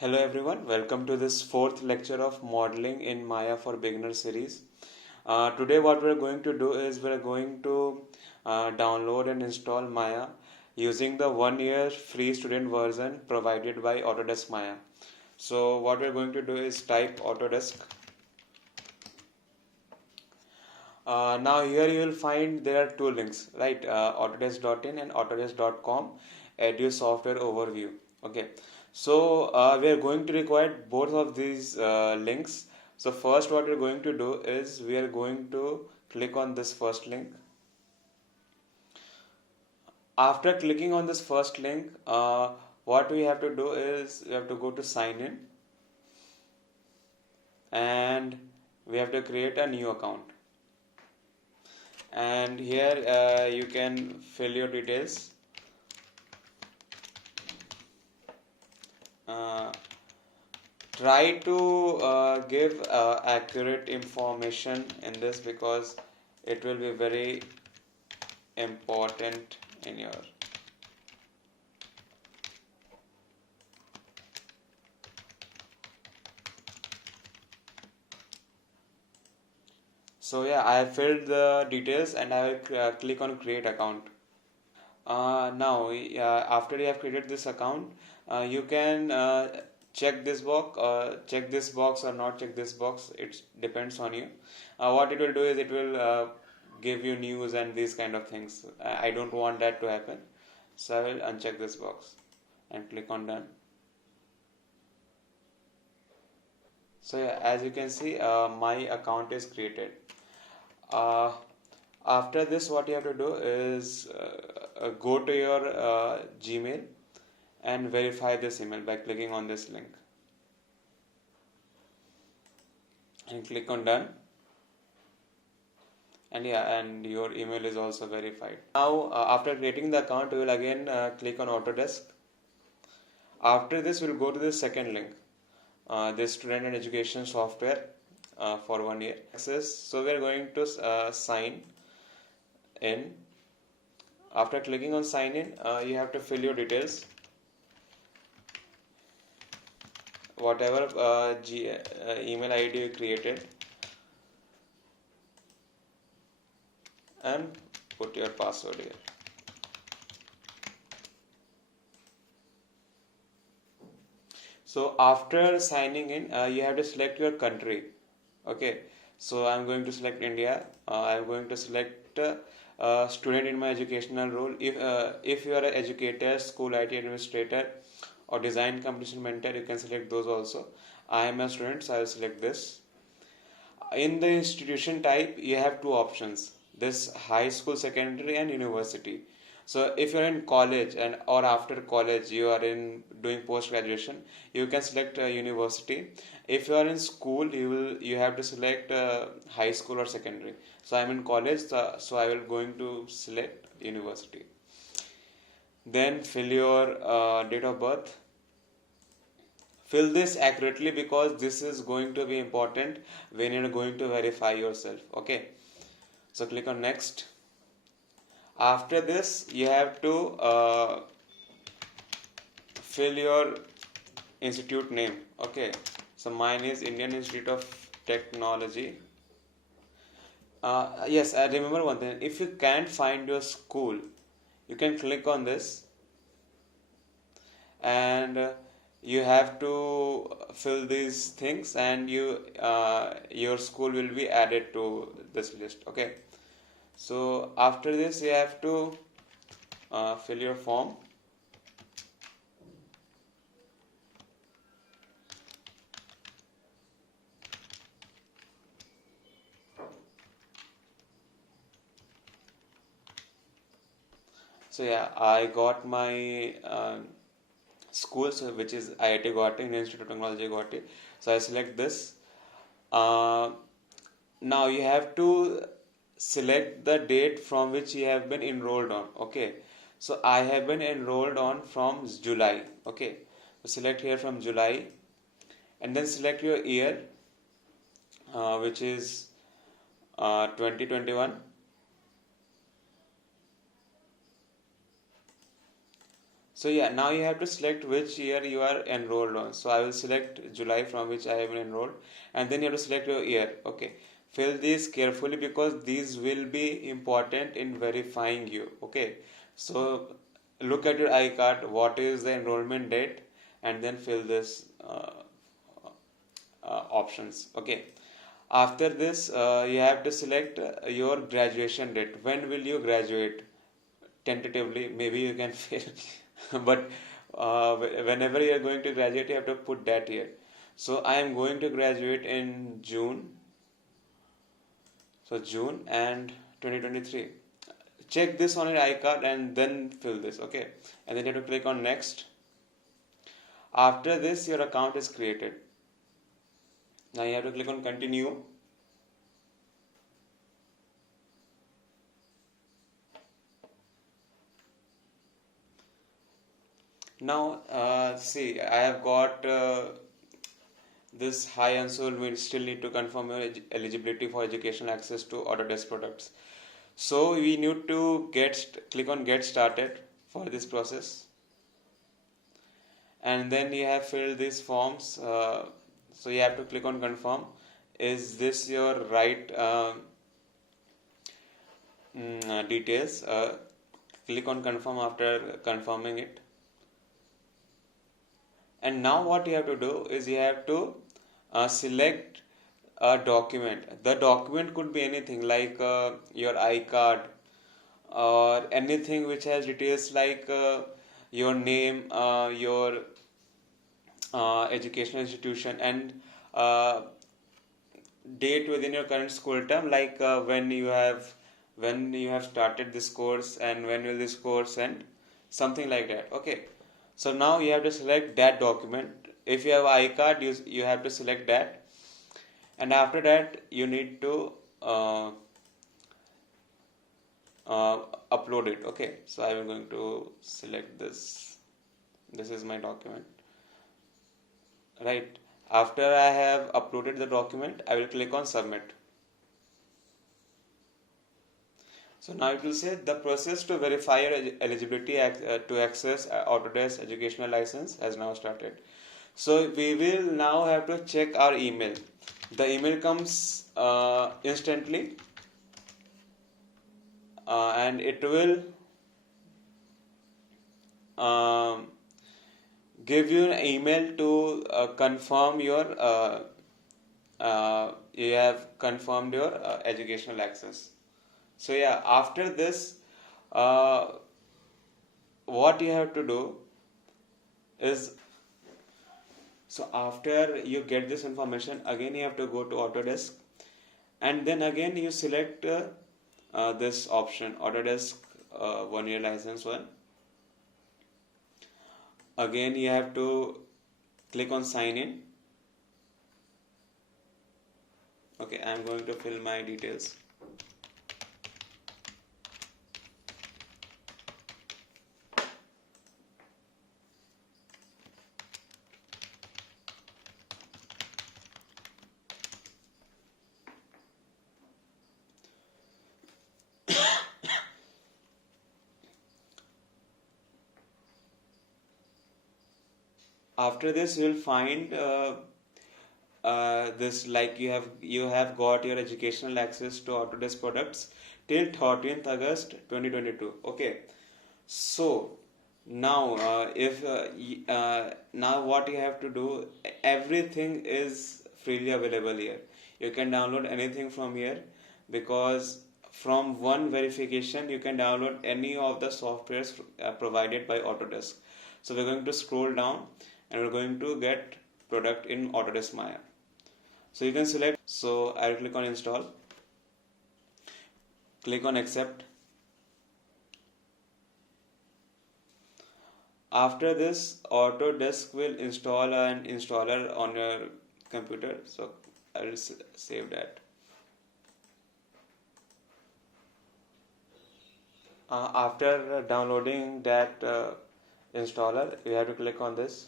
Hello everyone, welcome to this fourth lecture of Modeling in Maya for Beginner series. Today what we're going to do is we're going to download and install Maya using the 1 year free student version provided by Autodesk Maya. So what we're going to do is type Autodesk. Now here you will find there are two links, right? Autodesk.in and Autodesk.com Edu Software Overview. Okay, so we are going to require both of these links. So first what we're going to do is we are going to click on this first link. After clicking on this first link, what we have to do is we have to go to sign in and we have to create a new account. And here you can fill your details. Try to give accurate information in this because it will be very important in your so yeah, I have filled the details and I will click on create account. Now after you have created this account, you can check this box or not check this box. It depends on you. What it will do is it will give you news and these kind of things. I don't want that to happen, so I will uncheck this box and click on done. So yeah, as you can see, my account is created. Uh, After this, what you have to do is go to your Gmail and verify this email by clicking on this link and click on done. And yeah, and your email is also verified. Now after creating the account, we will again click on Autodesk. After this, we'll go to the second link, this student and education software for 1 year access. So we are going to sign in. After clicking on sign in, you have to fill your details, whatever email ID you created, and put your password here. So after signing in, you have to select your country. Okay, so I'm going to select India. I'm going to select student in my educational role. If you are an educator, school IT administrator, or design competition mentor, you can select those also. I am a student, so I will select this. In the institution type, you have two options: this high school, secondary, and university. So if you're in college and or after college you are in doing post graduation, you can select university. If you are in school, you have to select high school or secondary. So I'm in college, so I will going to select university. Then fill your date of birth. Fill this accurately because this is going to be important when you're going to verify yourself. Okay, so click on next. After this, you have to fill your institute name. Okay, so mine is Indian Institute of Technology. Yes, I remember one thing. If you can't find your school, you can click on this and you have to fill these things, and your school will be added to this list. Okay, so after this you have to fill your form. So yeah, I got my school, so which is IIT Guwahati, Indian Institute of Technology Guwahati. So I select this. Uh, Now you have to select the date from which you have been enrolled on. Okay, so I have been enrolled on from July. Okay, so select here from July and then select your year, which is 2021. So yeah, now you have to select which year you are enrolled on. So I will select July, from which I have been enrolled, and then you have to select your year. Okay, fill these carefully because these will be important in verifying you. Okay, so look at your iCard, what is the enrollment date, and then fill this options. Okay, after this you have to select your graduation date. When will you graduate? Tentatively, maybe you can fail, but whenever you are going to graduate, you have to put that here. So I am going to graduate in June. So June and 2023. Check this on your iCard and then fill this. Okay, and then you have to click on next. After this, your account is created. Now you have to click on continue. Now see, I have got this high answer. We still need to confirm your eligibility for educational access to Autodesk products. So we need to click on get started for this process, and then you have filled these forms. So you have to click on confirm. Is this your right details? Click on confirm after confirming it. And now what you have to do is you have to select a document. The document could be anything like your iCard or anything which has details like your name, your educational institution, and uh, date within your current school term, like when you have started this course and when will this course end, something like that. Okay, so now you have to select that document. If you have iCard, you have to select that, and after that you need to uh, uh, upload it. Okay, so I am going to select this is my document, right? After I have uploaded the document, I will click on submit. So now it will say the process to verify your eligibility to access Autodesk educational license has now started. So we will now have to check our email. The email comes instantly, and it will um, give you an email to confirm you have confirmed your educational access. So yeah, after this, uh, what you have to do is, so after you get this information, again you have to go to Autodesk, and then again you select this option, Autodesk 1 year license one. Again you have to click on sign in. Okay, I am going to fill my details. After this, you will find this, like you have got your educational access to Autodesk products till 13th August 2022. Okay, so now if now what you have to do, everything is freely available here. You can download anything from here, because from one verification you can download any of the softwares provided by Autodesk. So we're going to scroll down and we're going to get product in Autodesk Maya. So you can select, so I'll click on install, click on accept. After this, Autodesk will install an installer on your computer. So I will save that. After downloading that installer, you have to click on this.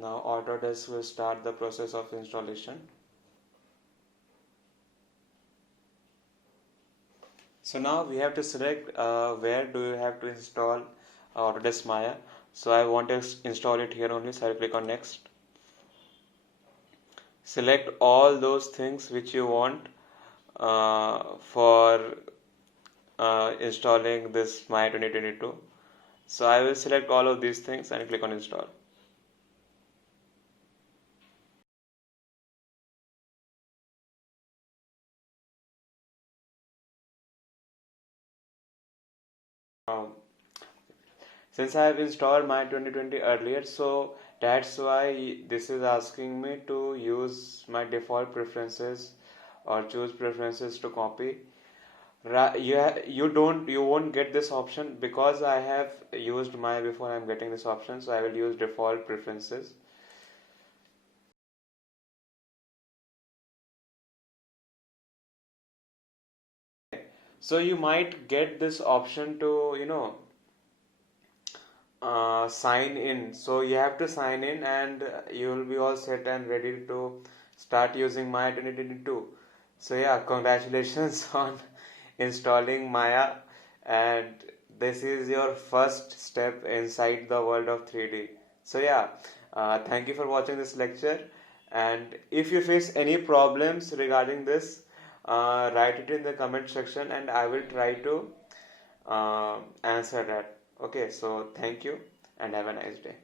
Now Autodesk will start the process of installation. So now we have to select where do you have to install Autodesk Maya. So I want to install it here only, so I'll click on next. Select all those things which you want for installing this Maya 2022. So I will select all of these things and click on install. Um, since I have installed my 2020 earlier, so that's why this is asking me to use my default preferences or choose preferences to copy. You won't get this option because I have used my before. I'm getting this option, so I will use default preferences. So you might get this option to sign in. So you have to sign in, and you will be all set and ready to start using Maya 2022. So yeah, congratulations on installing Maya, and this is your first step inside the world of 3D. So yeah, thank you for watching this lecture, and if you face any problems regarding this, write it in the comment section and I will try to answer that. Okay, so thank you and have a nice day.